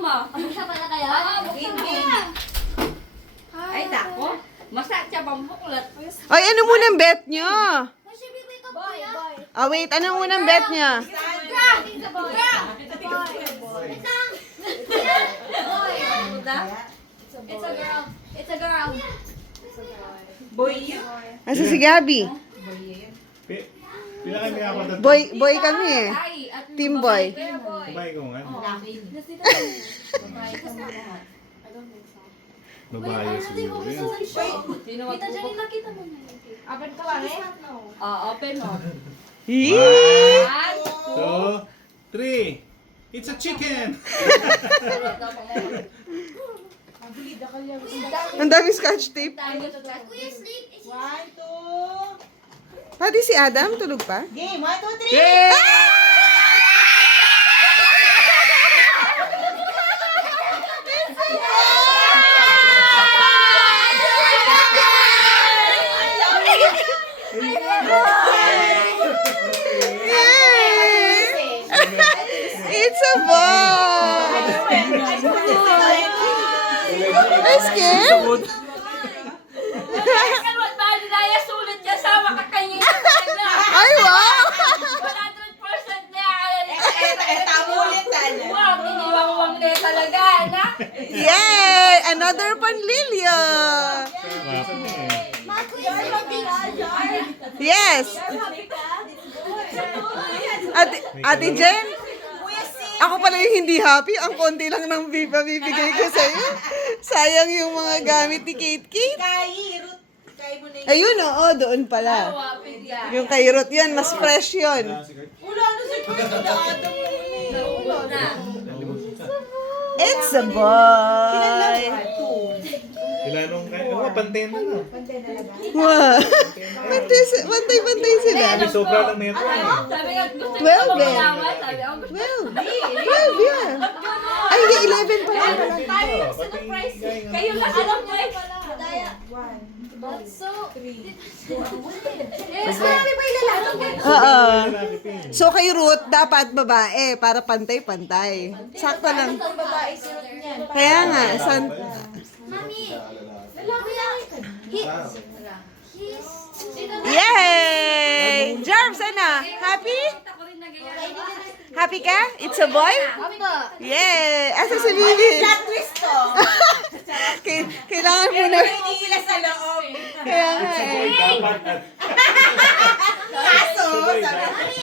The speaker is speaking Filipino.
mo. Buksan pala kayo? Buksan mo. Ay, dako. Masak siya bang buklat. Ay, ano munang bet nyo? Kasi bibi ka boy. Boy. Ah, wait. Ano munang bet nyo? It's a boy. It's a girl. It's a girl. Boy yun. Asa si Gabi? Pila kami ako tatlo. Boy kami eh. Ay, at Team boy. Babae ko nga. Wait, Babae siguro yun. Sino Kita dyan yung nakita mo na. Open ka lang eh? Open mo. Yee! 1, 2, 3. It's a chicken! Ang dami scotch tape. Kuya, sleep. Pati si Adam, tulog pa? Game, 1, 2, 3. Yay! It's a boy! Nice game! Kan wag ba daya sulit niya sa makakangin talaga. Ay, wow! 100% niya. Tamulit tayo. Wow, tiniwang-wang na talaga, na. Yay! Another panlilya! Yes! Ate Jen? Ako pala yung hindi happy. Ang konti lang ng bibigay ko sa'yo. Sayang yung mga gamit ni Kate Kate. Kay mo na yun. Ayun, oo, doon pala. Wapit yan. Yung kay Ruth yan, mas fresh yun. Wala na sa pwede daadam mo Naubos na. It's a boy! Ilanong kayo? Oh, pantay na no. Wow. Pantay sila. Sabi sobra lang nito eh. Sabi nga, gusto niyo 12 ba eh. malaman? Sabi ako, gusto 12, yeah. Ay, hindi, 11 pa lang. kayo lang alam mo eh. That's so... Mas marami pa ilalaro. Oo. So kay Ruth, dapat babae para pantay-pantay. Sakto lang. Ang babae sunod niyan. Kaya nga, Mami. Lalaki lang. He's... Yay! Jarms, ano? Happy? Ako rin na ganyan. Happy ka? It's a boy? Apo. Yay! Asa si Bibi? Plot twist to. Kailangan mo na. Hinihila sa loob. Kaya nga eh. Dapat Kaso, sabi